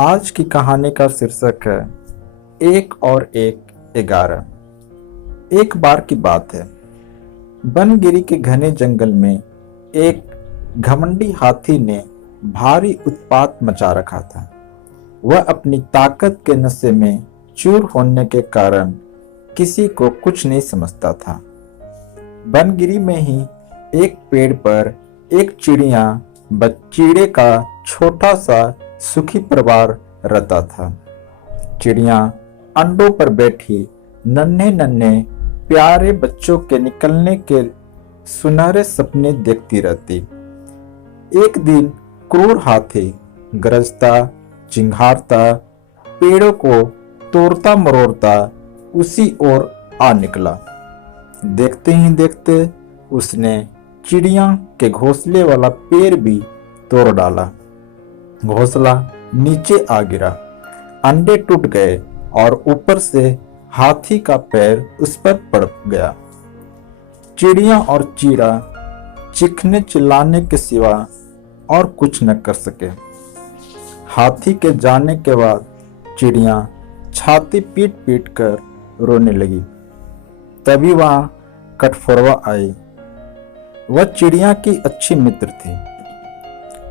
आज की कहानी का शीर्षक है एक और एक 11। एक बार की बात है, बनगिरी के घने जंगल में एक घमंडी हाथी ने भारी उत्पात मचा रखा था। वह अपनी ताकत के नशे में चूर होने के कारण किसी को कुछ नहीं समझता था। बनगिरी में ही एक पेड़ पर एक चिड़िया बच्चीड़े का छोटा सा सुखी परिवार रहता था। चिड़िया अंडों पर बैठी नन्हे नन्हे प्यारे बच्चों के निकलने के सुनहरे सपने देखती रहती। एक दिन क्रूर हाथी गरजता चिंघाड़ता पेड़ों को तोड़ता मरोड़ता उसी ओर आ निकला। देखते ही देखते उसने चिड़िया के घोंसले वाला पेड़ भी तोड़ डाला। घोंसला नीचे आ गिरा, अंडे टूट गए और ऊपर से हाथी का पैर उस पर पड़ गया। चिड़िया और चीड़ा चीखने चिल्लाने के सिवा और कुछ न कर सके। हाथी के जाने के बाद चिड़िया छाती पीट पीट कर रोने लगी। तभी वहां कठफोरवा आई। वह चिड़िया की अच्छी मित्र थी।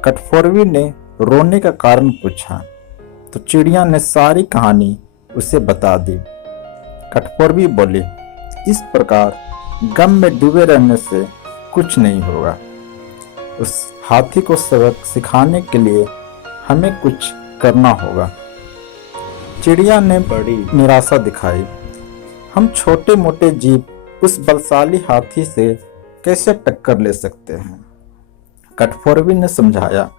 कठफोरवी ने रोने का कारण पूछा तो चिड़िया ने सारी कहानी उसे बता दी। कठफोरवी बोली, इस प्रकार गम में डूबे रहने से कुछ नहीं होगा। उस हाथी को सबक सिखाने के लिए हमें कुछ करना होगा। चिड़िया ने बड़ी निराशा दिखाई। हम छोटे मोटे जीव उस बलशाली हाथी से कैसे टक्कर ले सकते हैं? कठफोरवी ने समझाया,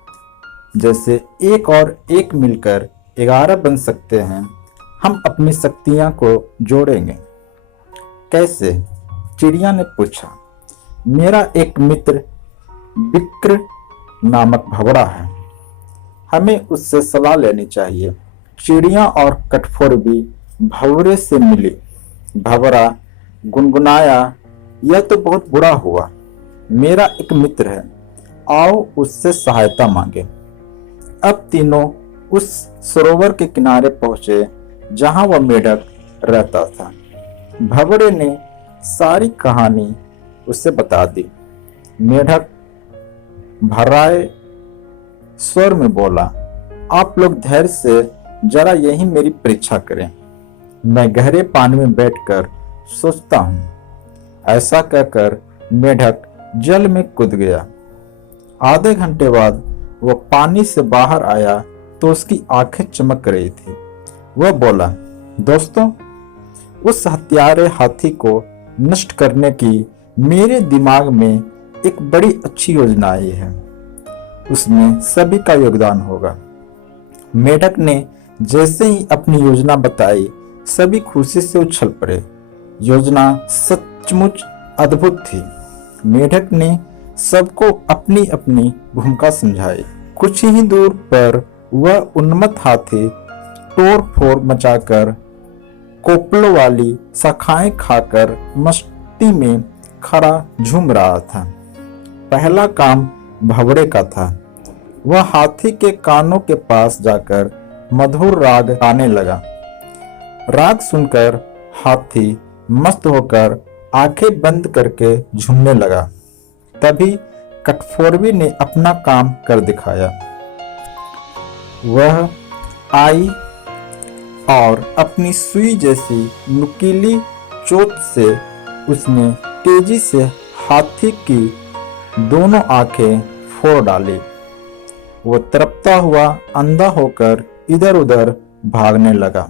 जैसे एक और एक मिलकर 11 बन सकते हैं, हम अपनी शक्तियां को जोड़ेंगे। कैसे? चिड़िया ने पूछा। मेरा एक मित्र विक्र नामक भंवरा है, हमें उससे सलाह लेनी चाहिए। चिड़िया और कठफोरवी भंवरे से मिली। भंवरा गुनगुनाया, यह तो बहुत बुरा हुआ। मेरा एक मित्र है, आओ उससे सहायता मांगे। अब तीनों उस सरोवर के किनारे पहुंचे जहां वह मेढक रहता था। भंवरे ने सारी कहानी उसे बता दी। मेढक भर्राए स्वर में बोला, आप लोग धैर्य से जरा यही मेरी परीक्षा करें। मैं गहरे पानी में बैठकर सोचता हूं। ऐसा कहकर मेढक जल में कूद गया। आधे घंटे बाद वह पानी से बाहर आया तो उसकी आंखें चमक रही थी। वह बोला, दोस्तों, उस हत्यारे हाथी को नष्ट करने की मेरे दिमाग में एक बड़ी अच्छी योजना आई है। उसमें सभी का योगदान होगा। मेढक ने जैसे ही अपनी योजना बताई, सभी खुशी से उछल पड़े। योजना सचमुच अद्भुत थी। मेढक ने सबको अपनी अपनी भूमिका समझाई। कुछ ही दूर पर वह उन्मत्त हाथी तोड़ फोड़ मचाकर कोपलों वाली शाखाएं खाकर मस्ती में खड़ा झूम रहा था। पहला काम भंवरे का था। वह हाथी के कानों के पास जाकर मधुर राग गाने लगा। राग सुनकर हाथी मस्त होकर आंखें बंद करके झूमने लगा। तभी कठफोरवी ने अपना काम कर दिखाया। वह आई और अपनी सुई जैसी नुकीली चोट से उसने तेजी से हाथी की दोनों आंखें फोड़ डाली। वो तड़पता हुआ अंधा होकर इधर उधर भागने लगा।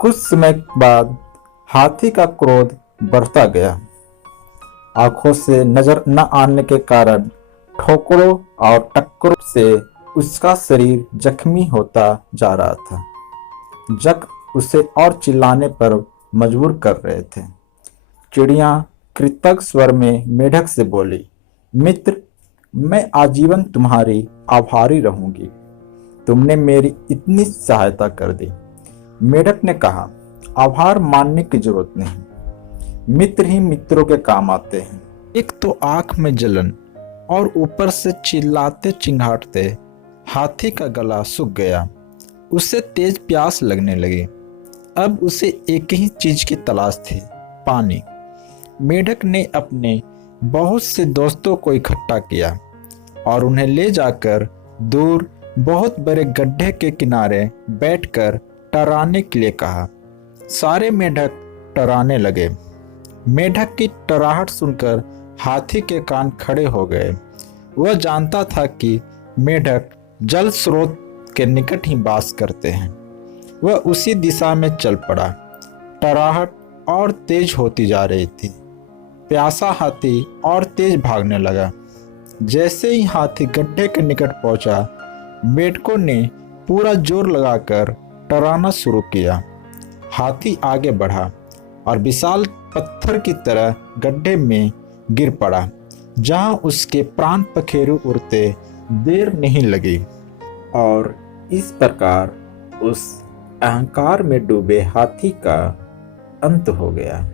कुछ समय बाद हाथी का क्रोध बढ़ता गया। आंखों से नजर न आने के कारण ठोकरों और टक्करों से उसका शरीर जख्मी होता जा रहा था। जख्म उसे और चिल्लाने पर मजबूर कर रहे थे। चिड़िया कृतज्ञ स्वर में मेढक से बोली, मित्र, मैं आजीवन तुम्हारी आभारी रहूंगी। तुमने मेरी इतनी सहायता कर दी। मेढक ने कहा, आभार मानने की जरूरत नहीं, मित्र ही मित्रों के काम आते हैं। एक तो आंख में जलन और ऊपर से चिल्लाते चिंघाड़ते हाथी का गला सूख गया। उसे तेज प्यास लगने लगी। अब उसे एक ही चीज की तलाश थी, पानी। मेढक ने अपने बहुत से दोस्तों को इकट्ठा किया और उन्हें ले जाकर दूर बहुत बड़े गड्ढे के किनारे बैठकर टहराने के लिए कहा। सारे मेढक टहराने लगे। मेढक की टहराहट सुनकर हाथी के कान खड़े हो गए। वह जानता था कि मेढक जल स्रोत के निकट ही वास करते हैं। वह उसी दिशा में चल पड़ा। टहराहट और तेज होती जा रही थी। प्यासा हाथी और तेज भागने लगा। जैसे ही हाथी गड्ढे के निकट पहुंचा, मेढकों ने पूरा जोर लगाकर टहराना शुरू किया। हाथी आगे बढ़ा और विशाल पत्थर की तरह गड्ढे में गिर पड़ा, जहां उसके प्राण पखेरु उड़ते देर नहीं लगी। और इस प्रकार उस अहंकार में डूबे हाथी का अंत हो गया।